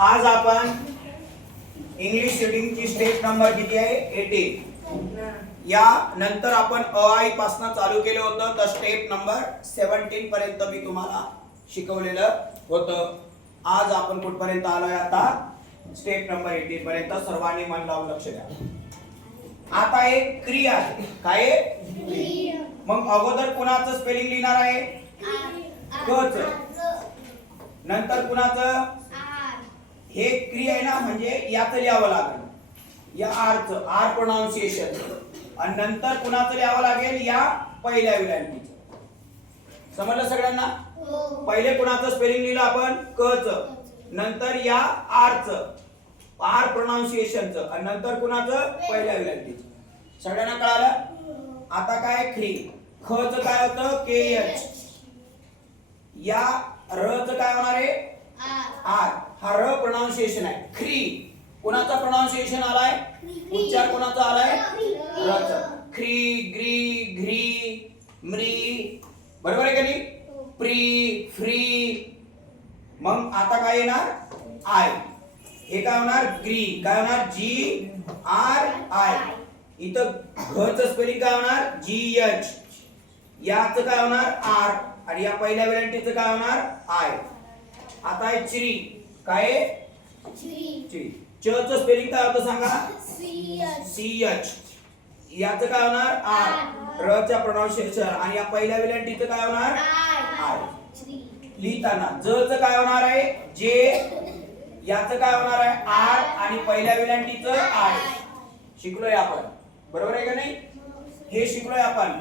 आज आपण English रीडिंगची step number किती आहे 18. या नंतर आपण अ आई पासून चालू केलं होतं तर स्टेप नंबर 17 पर्यंत मी तुम्हाला शिकवलेलं होतं. आज आपण कुठपर्यंत आलोय आता स्टेप नंबर 18 पर्यंत. सर्वांनी मन लावून लक्ष द्या. आता एक क्रिया आहे. काय आहे? मग अगोदर कुणाचं स्पेलिंग लिहिणार आहे? क च. नंतर कुणाचं? हे क्रिया आहे ना, म्हणजे याचं लिहावं लागेल. या आर च, आर प्रोनाउन्सिएशन. आणि नंतर कुणाचं लिहावं लागेल? या पहिल्या विलांटीचं. समजलं सगळ्यांना? पहिले कुणाचं स्पेलिंग लिहिलं आपण? क च. नंतर या आर च, आर प्रोनाउन्सिएशन च. आणि नंतर कुणाचं? पहिल्या विलांटीचं. सगळ्यांना कळालं? आता काय ख्री. ख च काय होतं? के एच. या र च काय होणार आहे? आर. हा र प्रोनाउन्सिएशन आहे. ख्री. कुणाचा प्रोनाउन्सिएशन आलाय? उच्चार कुणाचा आलाय? र चा. ख्री, ग्री, घ्री, म्री. बरोबर आहे का नाही? Pre, free. मग आता काय येणार? आय. हे काय होणार? ग्री. काय होणार? G R I. इथं घ चं स्पेलिंग काय होणार? G H. याचं काय होणार? आर. आणि या पहिल्या वेलांटीचं काय होणार? आय. आता आहे चिरी. काय? चिरी. च चं स्पेलिंग काय होतं सांगा? C H. याचं काय होणार? आर. र च्या प्रोनाउन्सिएशन. आणि या पहिल्या वेलांटीचं काय होणार? आय. लिहिताना ज चं काय होणार आहे? जे. याचं काय होणार आहे? आर. आणि पहिल्या वेलांटीचं आय. शिकलोय आपण. बरोबर आहे का नाही? हे शिकलोय आपण.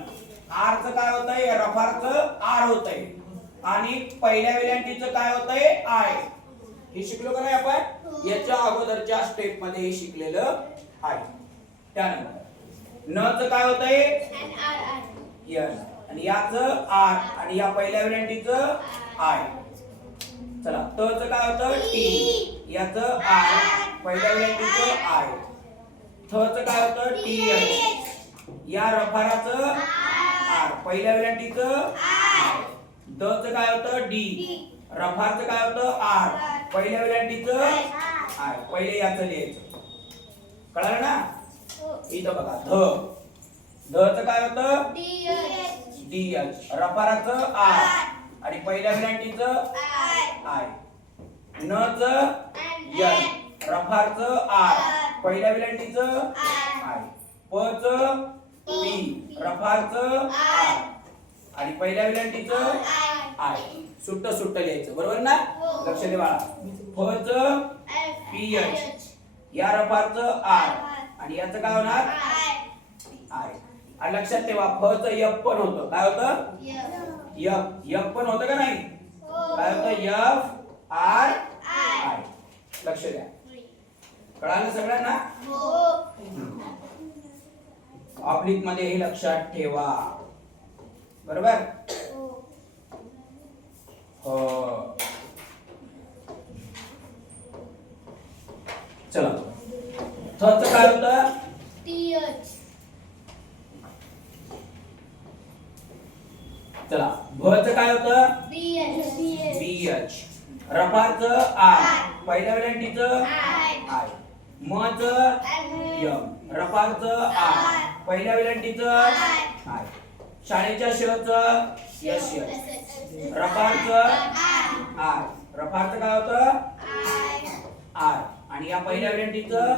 आर चं काय होतंय? रफारचं आर होतंय. आणि पहिल्या वेलांटीचं काय होतंय? आय. हे शिकलो का नाही आपण? याच्या अगोदरच्या स्टेप मध्ये हे शिकलेलं आहे. त्यानंतर न चं काय होतंय? यस. आणि याचं आर. आणि या पहिल्या वेलांटीचं आय. चला त चं काय होतं? टी. याचं आर. पहिल्या वेलांटीचं आय. थ चं काय होतं? T H. या रफाराचं आर. पहिल्या वेलांटीचं आय. द चं काय होतं? डी. रफारचं काय होतं? आर. पहिल्या वेलांटीचं आय. पहिले याचं लिहायचं. कळलं ना? इथं बघा ध. ध चं काय होतं? D H. रफाराचं आर. आणि पहिल्या वेलांटीचं आय. न चं एन. रफारचं आर. पहिल्या वेलांटीचं आय. प चं पी. रफारचं आर. आणि पहिल्या वेलांटीचं आय. सुट्ट सुट्ट लिहायचं. बरोबर ना? लक्ष दे बाळा. फ चं पी एच. या रफारचं आर. आणि याचं काय होणार? आय. आणि लक्षात ठेवा फ चं एफ पण होतं. काय होतं? एफ. एफ पण होतं का नाही? काय होतं? F R I. लक्ष द्या. कळालं सगळ्यांना? ऑब्लिक मध्ये हे लक्षात ठेवा. बरोबर? हो. चला थ चं काय होतं? चला भ चं काय होतं? बी एच. रफारचं आर. पहिल्या वेलांटीचं आय. म चं एम. रफारचं आर. पहिल्या वेलांटीचं आय. शाळेच्या श चं यश यश. रफारचं आर. रफारचं काय होतं? आर. आणि या पहिल्या वेलांटीचं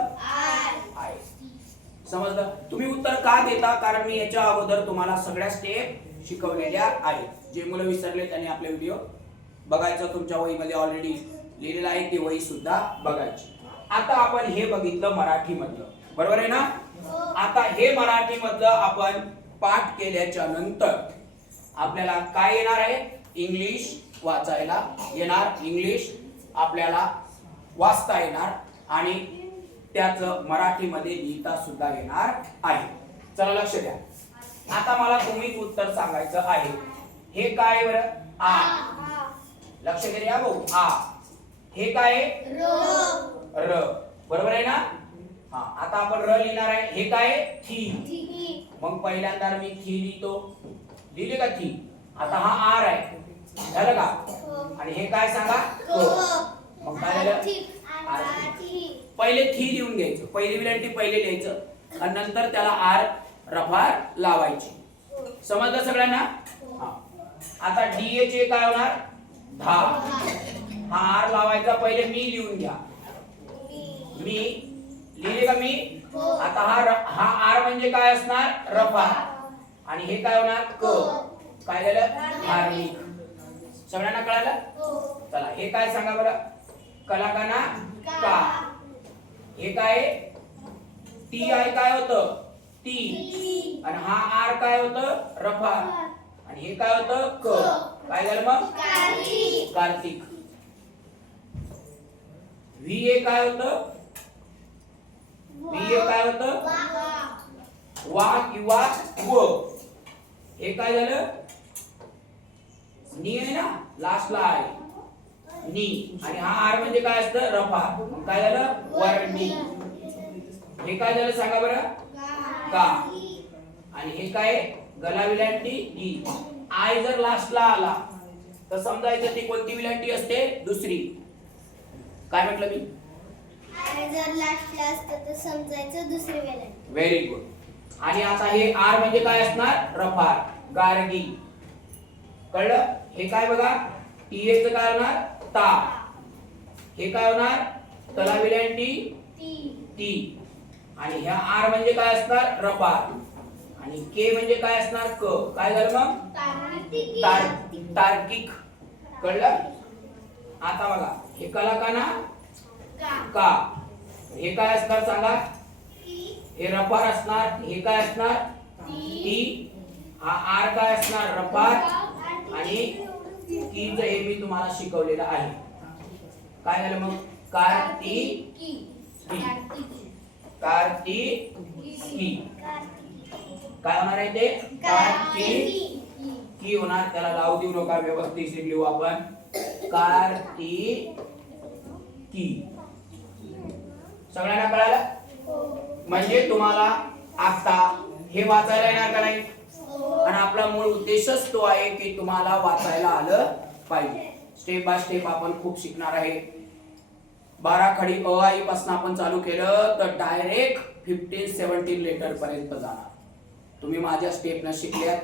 आय. समजलं? तुम्ही उत्तर का देता? कारण मी याच्या अगोदर तुम्हाला सगळ्या स्टेप शिकवलेल्या आहेत. जे मुलं विसरले त्यांनी आपले व्हिडिओ बघायचं. तुमच्या वहीमध्ये ऑलरेडी लिहिलेलं आहे. ती वही सुद्धा बघायची. आता आपण हे बघितलं मराठी मधलं. बरोबर आहे ना? आता हे मराठी मधलं आपण पाठ केल्याच्या नंतर आपल्याला काय येणार आहे? इंग्लिश वाचायला येणार. इंग्लिश आपल्याला वाचता येणार. आणि त्याचं मराठीमध्ये लिहिता सुद्धा येणार आहे. चला लक्ष द्या. आता मला तुम्हीच उत्तर सांगायचं आहे. हे काय बरं? आ. लक्ष द्या भाऊ. आ. हे काय? र. बरोबर आहे ना? हा. आता आपण र लिहिणार आहे. हे काय? थी. मग पहिल्यांदा मी थी लिहितो. लिहिले का थी? आता हा आर आहे. झालं का? आणि हे काय सांगा? क. मग काय झालं? आरती. पहिले थी लिहून घ्यायचं, पहिली विलांटी पहिले लिहायचं आणि नंतर त्याला आर रफार लावायची. समजलं सगळ्यांना? हा. आता डीएच काय होणार? धा. हा आर लावायचा, पहिले मी लिहून घ्या. मी लिहिले का मी? आता हा आर म्हणजे काय असणार? रफार. आणि हे काय होणार? क. काय झालं? धार्मिक. सगळ्यांना कळालं? चला हे काय सांगा बरं? कलाकाना का. हे काय? टी आय काय होतं? ती. आणि हा आर काय होतं? रफार. आणि हे काय होतं? क. काय झालं मग? कार्तिक. व्ही ए काय होतं? व्ही ए काय होतं? वा किंवा व. हे काय झालं? नी आहे ना, लास्टला आहे नी. आणि हा आर म्हणजे काय असतं? रफार. काय झालं? वर्णी. हे काय झालं सांगा बरं? का. आणि हे काय? गला विलांटी डी. आय जर लास्टला आला तर समजायचं ती कोणती विलांटी असते? दुसरी. काय म्हटलं मी? आय जर लास्टला असतं तर समजायचं दुसरी विलांटी. Very good. आणि आता हे आर म्हणजे काय असणार? रफार. गार्गी. कळलं? हे काय बघा? टीए चं काय होणार? ता. हे काय होणार? तला विलांटी ती. आणि ह्या आर म्हणजे काय असणार? रफार. आणि के म्हणजे काय असणार? क. काय झालं मग? तार्किक. कळलं? आता बघा हे कलाकाना का. हे काय असणार सांगा? हे रफार असणार. हे काय असणार? ती. हा आर काय असणार? रफार. आणि की जे हे मी तुम्हाला शिकवलेलं आहे. काय झालं मग? कार्तिकी. कार्तिकी. काय होणार आहे ते? कार्तिकी होणार. त्याला लावू देऊ नका, व्यवस्थित लिहू आपण. कार्तिकी. सगळ्यांना कळालं? म्हणजे तुम्हाला आता हे वाचायला येणार का नाही? आणि आपला मूळ उद्देशच तो आहे की तुम्हाला वाचायला आलं पाहिजे. स्टेप बाय स्टेप आपण खूप शिकणार आहे. 12 खडी अ आई पासून आपण चालू केलं तर डायरेक्ट 15-17 लेटर पर्यंत जाणार. तुम्ही माझ्या स्टेपनं शिकल्यात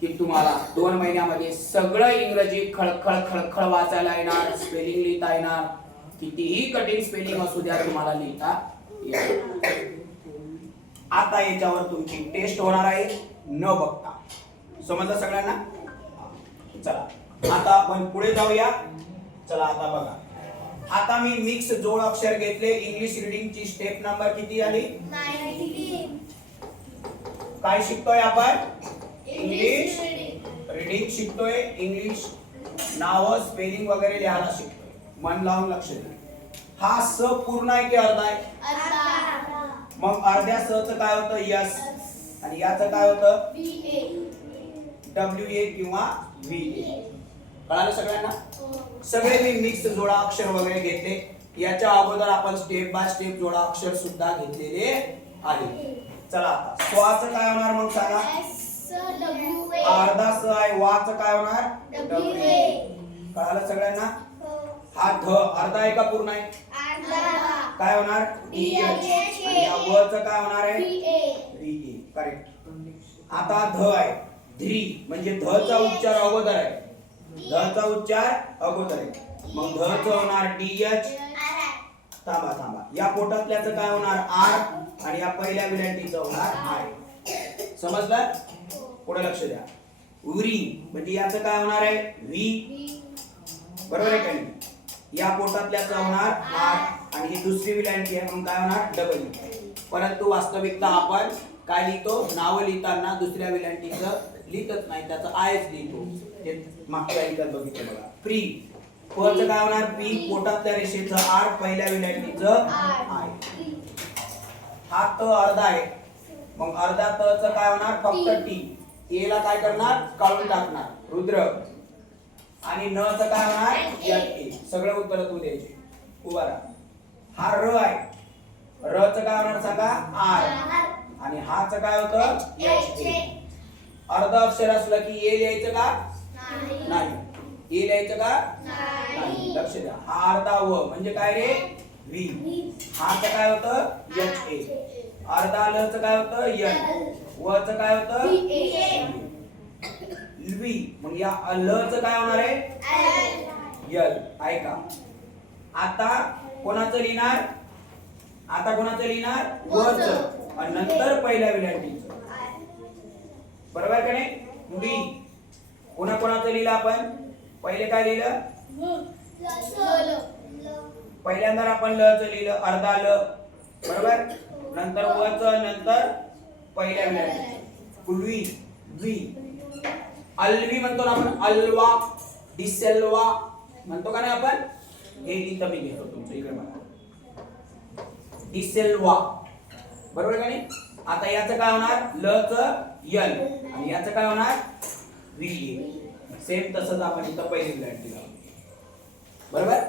की तुम्हाला 2 महिन्यामध्ये सगळं इंग्रजी खळखळ खळखळ वाचायला येणार, स्पेलिंग लिहिता येणार. कितीही कठीण स्पेलिंग असू द्या तुम्हाला लिहिता येईल. आता याच्यावर तुमची टेस्ट होणार आहे न बघता. समजलं सगळ्यांना? चला आता आपण पुढे जाऊया. चला आता बघा. आता मी मिक्स जोड अक्षर घेतले. इंग्लिश रीडिंग ची स्टेप नंबर किती आली? 19. काय शिकतोय आपण? इंग्लिश रीडिंग शिकतोय. इंग्लिश नाव, स्पेलिंग वगैरे लिहायला शिकतोय. मन लावून लक्ष द्या. हा स पूर्ण आहे की अर्धा आहे? मग अर्ध्या स चं काय होतं? यस. आणि याचं काय होतं? WA किंवा VA. कळालं सगळ्यांना? सगळे मी मिक्स जोडा अक्षर वगैरे घेतले. याच्या अगोदर आपण स्टेप बाय स्टेप जोडा अक्षर सुद्धा घेतलेले आहे. चला आता स्वाचं काय होणार मग सांगा? अर्धा स आहे. वाचं काय होणार? WA. कळालं सगळ्यांना? हा ध अर्धा आहे का पूर्ण आहे? काय होणार? DH. या व चं काय होणार आहे? VA. करेक्ट. आता ध आहे. ध्री म्हणजे ध चा उच्चार अगोदर आहे. ध चा उच्चार अगोदर आहे. मग ध चं होणार DH. थांबा. या पोटातल्याचं काय होणार? R. आणि या पहिल्या विलांटीचं होणार I. समजलं? पुढे लक्ष द्या. उरी म्हणजे याचं काय होणार आहे? V. बरोबर आहे का नाही? या पोटातल्याचं होणार R. आणि ही दुसरी विलांटी आहे म्हणून काय होणार? W. परंतु वास्तविकता आपण काय लिहितो? नाव लिहिताना दुसऱ्या विलांटीचं लिहितच नाही, त्याचं आयच लिहितो. ते मागच्या लिहितात बघितलं बघा. फ्री. प चं काय होणार? P. पोटातल्या रेषेचं R. पहिल्या विलांटीचं I. हा त अर्धा आहे. मग अर्धा त चं काय होणार? फक्त T. ए ला काय करणार? काढून टाकणार. रुद्र. आणि न चं काय होणार? ए. सगळं उत्तर तू द्यायचे. उभा राहा. हा र आहे. र चं काय होणार सांगा? आर. आणि हा चं काय होतं? एच. अर्ध अक्षर असलं की ए लिहायचं का? नाही. ए लिहायचं का? नाही. लक्ष द्या. हा अर्धा व म्हणजे काय रे? व्ही. हाचं काय होतं एच ए. अर्धा लचं काय होतं यल. वचं काय होतं व्ही. मग या लचं काय होणार आहे यल. ऐका आता कोणाचं लिहिणार वचं आणि नंतर पहिल्या विलांटीचं. बरोबर का नाही. व्ही कोणाचं लिहिलं आपण. पहिले काय लिहिलं पहिल्यांदा आपण ल च लिहिलं अर्धा ल. बरोबर. नंतर व च नंतर पहिल्या विलांटीचं कुलवी व्ही. अल्वी म्हणतो ना आपण अलवा डिसेल्वा म्हणतो का नाही आपण. हे इथं मी घेतो तुमचं इकडे बघा डिसेल्वा. बरोबर का नाही. आता याचं काय होणार ल च यल आणि याचं काय होणार व्ही. सेम तसंच आपण इथं पहिली विलांटी लावू. बरोबर.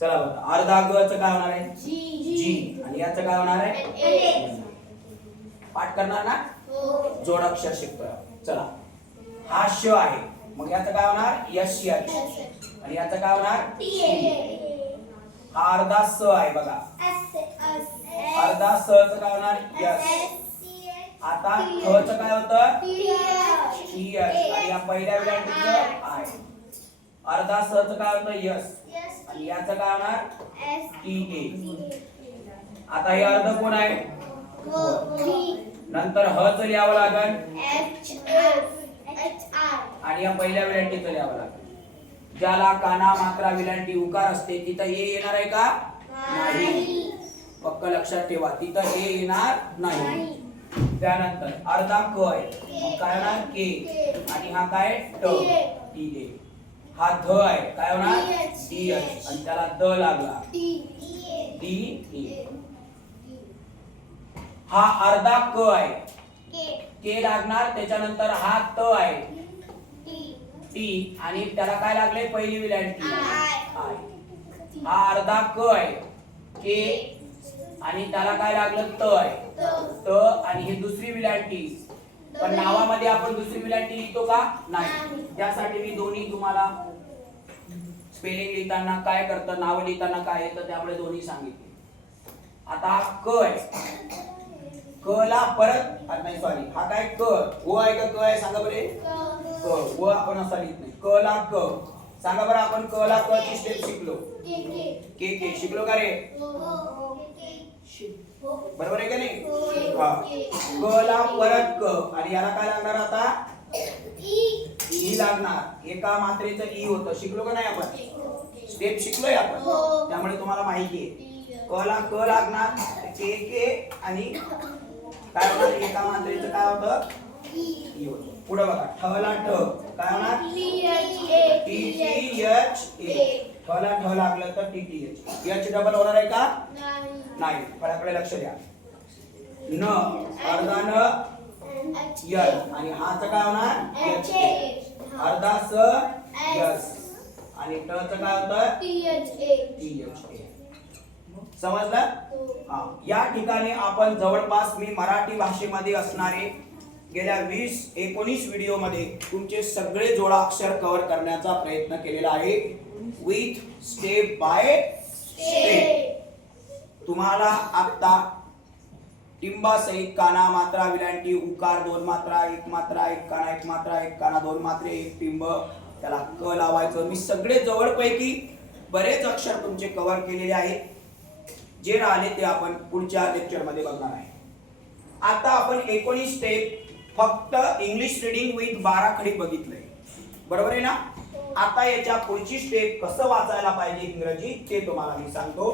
चला बघा अर्धा ग च काय होणार आहे जी आणि याचं काय होणार आहे. पाठ करणार ना. जोडाक्षर शिकतोय आपण. चला हा श आहे मग याचं काय होणार यश यश आणि याचं काय होणार हा अर्धा स आहे बघा. अर्धा स च काय होणार यस. आता ख च काय होतं टी यस आणि या पहिल्या विलांटीचं आय. अर्धा स च काय होतं यस आणि याचं काय होणार टी ए. आता हे अर्ध कोण आहे नंतर ह च लिहावं लागेल आणि या पहिल्या विलांटीचं लिहावं लागेल. ज्याला काना मात्रा विलांटी उकार असते तिथं ए येणार आहे का नाही. पक्क लक्षात ठेवा तिथं ए येणार नाही. त्यानंतर अर्धा क आहे मग काय होणार के आणि हा काय ट टी ए. हा ध आहे काय होणार डी एच आणि त्याला द लागला डी ए. हा अर्धा क आहे के लागणार त्याच्यानंतर हा त आहे टी आणि त्याला काय लागले पहिली विलांटी आय. हा अर्धा क आहे के आणि त्याला काय लागलं त आहे त आणि ही दुसरी विलांटी. पण नावामध्ये आपण दुसरी विलांटी लिहितो का नाही. त्यासाठी मी दोन्ही तुम्हाला स्पेलिंग लिहिताना काय करतं नाव लिहिताना काय येतं त्यामुळे दोन्ही सांगितले. आता क आहे क ला परत नाही सॉरी हा काय क ओ आहे का क आहे सांगा बरे. क व आपण असा लिहित नाही. क ला क सांगा बरं आपण क ला क ची स्टेप शिकलो के के शिकलो का रे. बरोबर आहे का नाही. हा क ला परत क आणि याला काय लागणार आता ई लागणार. एका मात्रेचं ई होतं शिकलो का नाही आपण. स्टेप शिकलोय आपण त्यामुळे तुम्हाला माहिती आहे. क ला क लागणार के के आणि काय होणार एका मात्रेचं काय होतं ई होतं. पुढे बघा ठ ला ठ काय होणार टी टी एच ए. ठ ला ठ लागलं तर T T H. H double होणार आहे का नाही. फळाकडे लक्ष द्या. न अर्धा न यल आणि हाच काय होणार एच ए. अर्धा स यस आणि ट च काय होतं टी एच ए. समजलं. हा या ठिकाणी आपण जवळपास मी मराठी भाषेमध्ये असणारे गेल्या 20-19 व्हिडिओ मध्ये तुमचे सगळे जोडाक्षर कव्हर करण्याचा प्रयत्न केलेला आहे विथ स्टेप बाय स्टेप. तुम्हाला आता टिंबा सहित काना मात्रा विलांटी उकार दोन मात्रा एक मात्रा एक काना दोन मात्रे एक टिंब त्याला क लावायचं. मी सगळे जवळपैकी बरेच अक्षर तुमचे कव्हर केलेले आहेत. जे राहिले ते आपण पुढच्या लेक्चर मध्ये बघणार आहे. आता आपण 19 स्टेप फक्त इंग्लिश रीडिंग विथ 12 खडी बघितलंय. बरोबर आहे ना. आता याच्या पुढची स्टेप कसं वाचायला पाहिजे इंग्रजी ते तुम्हाला मी सांगतो.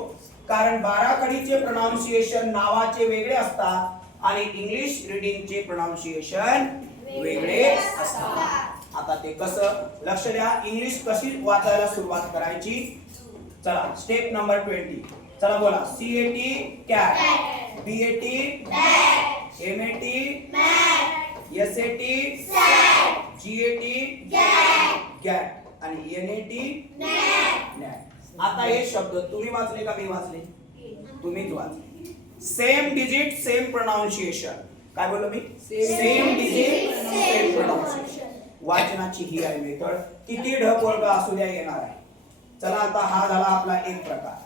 कारण 12 खडीचे प्रोनाउन्सिएशन नावाचे वेगळे असतात आणि इंग्लिश रीडिंगचे प्रोनाउन्सिएशन वेगळे असतात. आता ते कसं लक्ष द्या. इंग्लिश कशी वाचायला सुरुवात करायची. चला स्टेप नंबर 20. चला बोला CAT cat BAT bat MAT mat SAT sat GAT gat आणि NAT नॅट. आता हे शब्द तुम्ही वाचले का मी वाचले तुम्हीच वाचले. Same digit same pronunciation. काय बोललो मी सेम डिजिट सेम प्रोनाउन्सिएशन. वाचनाची ही आहे मेथड. किती ढ पोळगा असू द्या येणार आहे. चला आता हा झाला आपला एक प्रकार.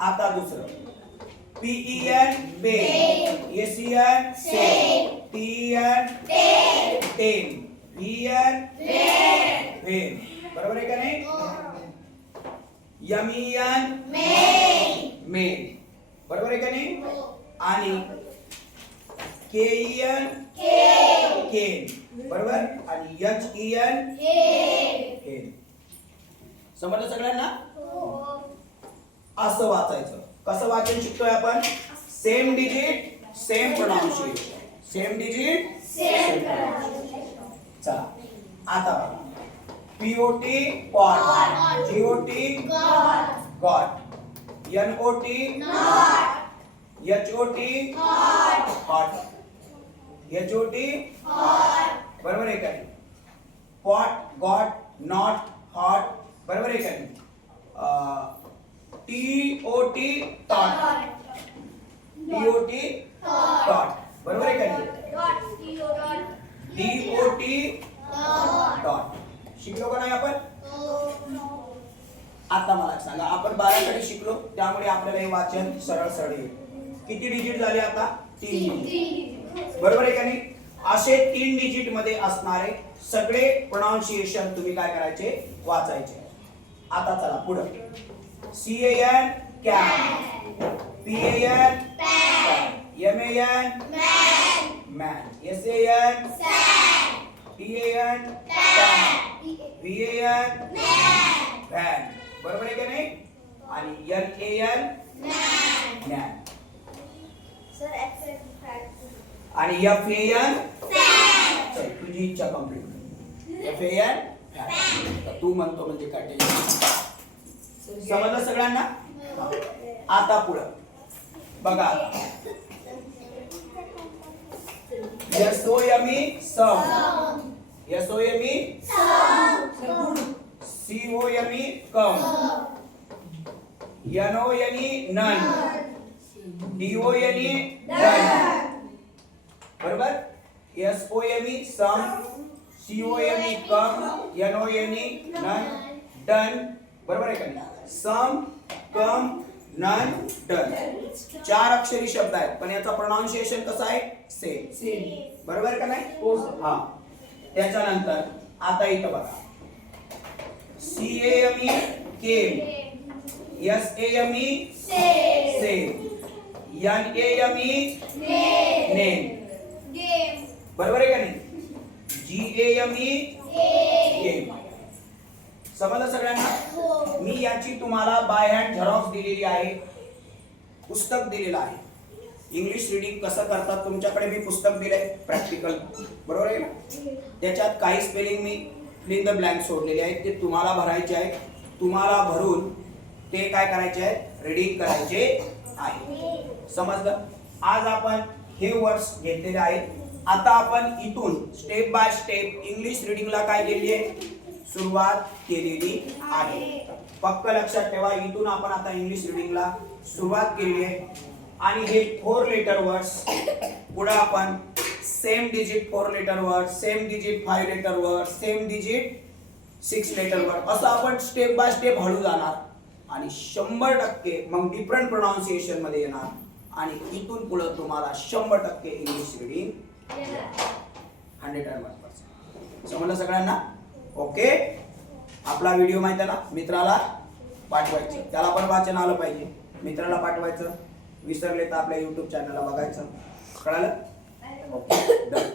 आता दुसरं PEN pen, SEN sen, TEN ten, VEN ven. बरोबर आहे का नाही? MEN men. बरोबर आहे का नाही? आणि KEN केन. बरोबर? आणि HEN हेन. समजलं सगळ्यांना? असं वाचायचं. कसं वाचन शिकतोय आपण? Same digit same pronunciation. Same digit same pronunciation. चला आता बघा. POT pot, GOT got, NOT not, HOT hot, HOT hot. बरोबर आहे का? Pot, got, not, hot. बरोबर आहे का? TOT टॉट, TOT टॉट. बरोबर आहे का? DOT dot. शिकलो का नाही आपण? आता मला सांगा, आपण 12 कडे शिकलो, त्यामुळे आपल्याला हे वाचन सरळ सरळ येईल. किती डिजिट झाले आता? 3 डिजिट. बरोबर आहे का नाही? असे 3 डिजिट मध्ये असणारे सगळे प्रोनाउन्सिएशन तुम्ही काय करायचे? वाचायचे. आता चला पुढे. CAN can, PAN pan, MAN man, SAN TAN tan, VAN van. बरोबर आहे का नाही? आणि NAN नॅन. आणि FAN चल तुझी इच्छा कंप्लीट. FAN fan. तू म्हणतो म्हणजे काय टेन्शन. समजलं सगळ्यांना? आता पुढं बघा. SOME सम, SOME COME कम, NONE नन, DONE डन. बरोबर? SOME सम, COME कम, NONE नन, डन. बरोबर आहे का? सम, कम, नन, डन. 4 अक्षरी शब्द आहेत, पण याचा प्रोनाउन्सिएशन कसं आहे? सेम. बरोबर का नाही? हा. त्याच्यानंतर आता इथं बघा. CAME केम, SAME सेम, NAME नेम. बरोबर आहे का नाही? GAME game. समजलं सगळ्यांना? मी याची तुम्हाला बाय हँड झेरॉक्स दिलेली आहे, पुस्तक दिलेलं आहे. इंग्लिश रीडिंग कसं करतात तुमच्याकडे मी पुस्तक दिलंय प्रॅक्टिकल. बरोबर आहे ना? त्याच्यात काही स्पेलिंग मी फिल इन द ब्लँक सोडलेले आहेत, ते तुम्हाला भरायचे आहेत. तुम्हाला भरून ते काय करायचे आहे? रीडिंग करायचे आहे. समजलं? आज आपण हे वर्ड्स घेतलेले आहेत. आता आपण इथून स्टेप बाय स्टेप इंग्लिश रीडिंगला काय केली आहे? सुरुवात केलेली आहे. पक्क लक्षात ठेवा, इथून आपण आता इंग्लिश रीडिंगला सुरुवात केली आहे. आणि हे 4 लेटर वर्ड्स पुढे आपण same digit 4 letter word, same digit 5 letter word, same digit 6 letter word, असं आपण स्टेप बाय स्टेप हळू जाणार आणि 100% मग डिफरंट प्रोनाउन्सिएशन मध्ये येणार. आणि इथून पुढे तुम्हाला 100% इंग्लिश रीडिंग 101%. समजलं सगळ्यांना? ओके. आपला व्हिडिओ माहिती आहे ना? मित्राला पाठवायचं, त्याला पण वाचन आलं पाहिजे. मित्राला पाठवायचं, विसरले तर आपल्या YouTube चॅनलला बघायचं. कळालं? Okay, done.